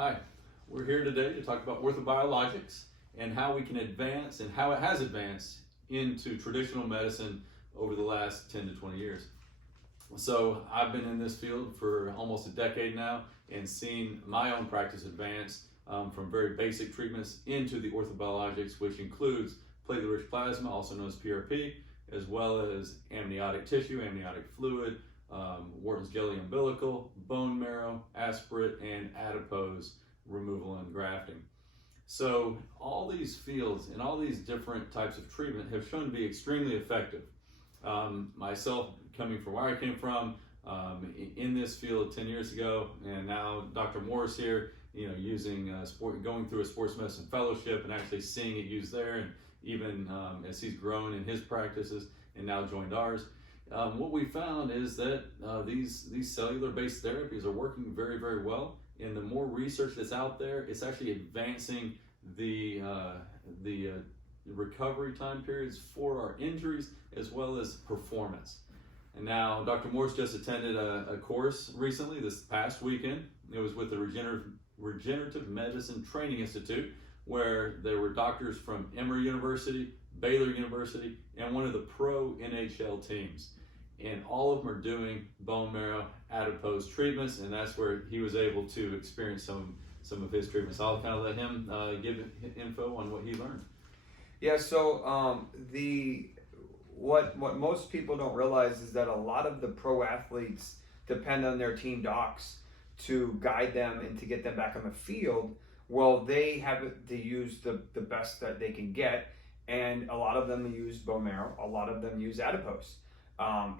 Hi, we're here today to talk about orthobiologics and how we can advance and how it has advanced into traditional medicine over the last 10 to 20 years. So I've been in this field for almost a decade now and seen my own practice advance from very basic treatments into the orthobiologics, which includes platelet-rich plasma, also known as PRP, as well as amniotic tissue, amniotic fluid, Wharton's jelly umbilical, bone marrow, aspirate, and adipose removal and grafting. So all these fields and all these different types of treatment have shown to be extremely effective. Myself, coming from where I came from, in this field 10 years ago, and now Dr. Morse here, using going through a sports medicine fellowship and actually seeing it used there, and even as he's grown in his practices and now joined ours. What we found is that these cellular-based therapies are working very, very well, and the more research that's out there, it's actually advancing the recovery time periods for our injuries as well as performance. And now Dr. Morse just attended a course recently, this past weekend. It was with the Regenerative Medicine Training Institute, where there were doctors from Emory University, Baylor University, and one of the pro NHL teams. And all of them are doing bone marrow adipose treatments, and that's where he was able to experience some of his treatments. I'll kind of let him give info on what he learned. Yeah, so what most people don't realize is that a lot of the pro athletes depend on their team docs to guide them and to get them back on the field. Well, they have to use the best that they can get, and a lot of them use bone marrow, a lot of them use adipose.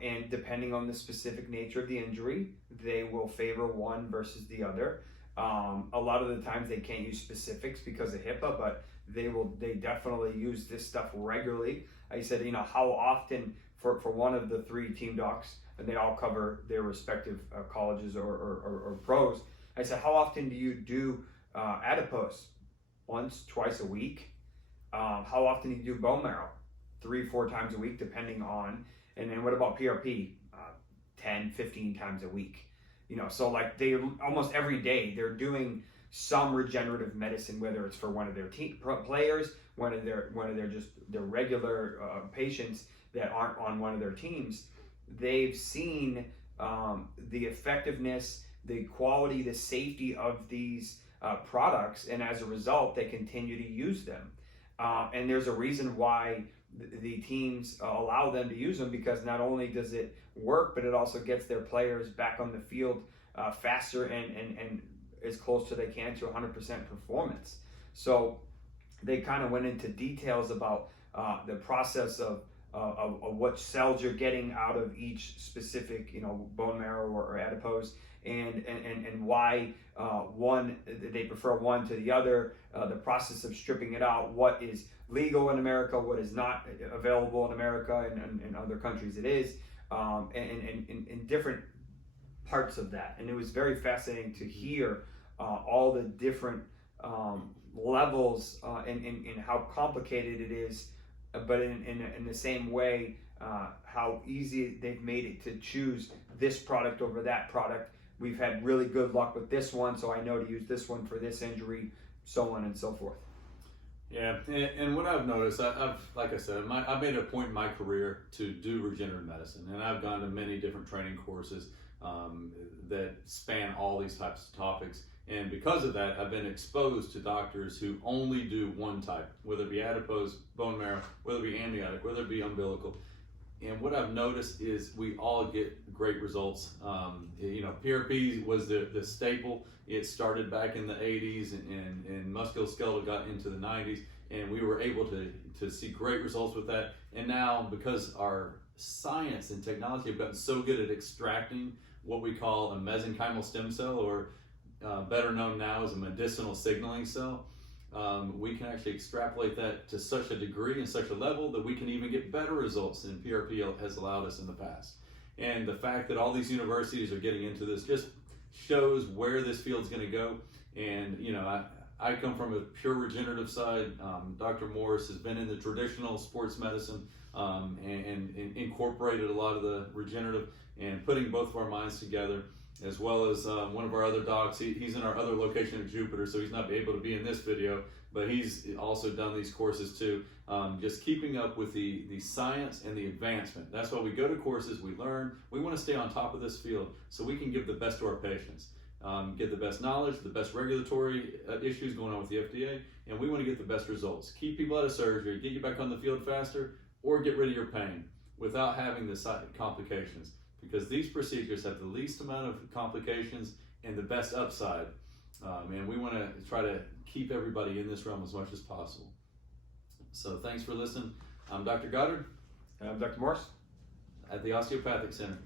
And depending on the specific nature of the injury, they will favor one versus the other. A lot of the times they can't use specifics because of HIPAA, but they definitely use this stuff regularly. I said, how often for one of the three team docs, and they all cover their respective colleges or pros. I said, how often do you do adipose? Once, twice a week. How often do you do bone marrow? 3-4 times a week, depending on. And then what about PRP? 10, 15 times a week. So like they almost every day they're doing some regenerative medicine, whether it's for one of their team players, one of their regular patients that aren't on one of their teams. They've seen the effectiveness, the quality, the safety of these products, and as a result, they continue to use them. And there's a reason why the teams allow them to use them, because not only does it work, but it also gets their players back on the field faster and as close to they can to 100% performance. So they kind of went into details about the process of what cells you're getting out of each specific, bone marrow or adipose, and why they prefer one to the other, the process of stripping it out, what is legal in America, what is not available in America, and in other countries it is, and different parts of that. And it was very fascinating to hear all the different levels and how complicated it is, but in the same way, how easy they've made it to choose this product over that product. We've had really good luck with this one, so I know to use this one for this injury, so on and so forth. Yeah, and what I've noticed, like I said, I've made a point in my career to do regenerative medicine, and I've gone to many different training courses that span all these types of topics. And because of that, I've been exposed to doctors who only do one type, whether it be adipose, bone marrow, whether it be amniotic, whether it be umbilical. And what I've noticed is we all get great results. PRP was the staple. It started back in the 80s, and musculoskeletal got into the 90s, and we were able to see great results with that. And now, because our science and technology have gotten so good at extracting what we call a mesenchymal stem cell, or better known now as a medicinal signaling cell, we can actually extrapolate that to such a degree and such a level that we can even get better results than PRP has allowed us in the past. And the fact that all these universities are getting into this just shows where this field's going to go. And I come from a pure regenerative side. Dr. Morse has been in the traditional sports medicine and incorporated a lot of the regenerative, and putting both of our minds together as well as one of our other docs. He's in our other location at Jupiter, so he's not able to be in this video, but he's also done these courses too. Just keeping up with the science and the advancement. That's why we go to courses, we learn. We want to stay on top of this field so we can give the best to our patients. Get the best knowledge, the best regulatory issues going on with the FDA, and we want to get the best results. Keep people out of surgery, get you back on the field faster, or get rid of your pain without having the side complications, because these procedures have the least amount of complications and the best upside. And we want to try to keep everybody in this realm as much as possible. So thanks for listening. I'm Dr. Goddard. I'm Dr. Morse. At the Osteopathic Center.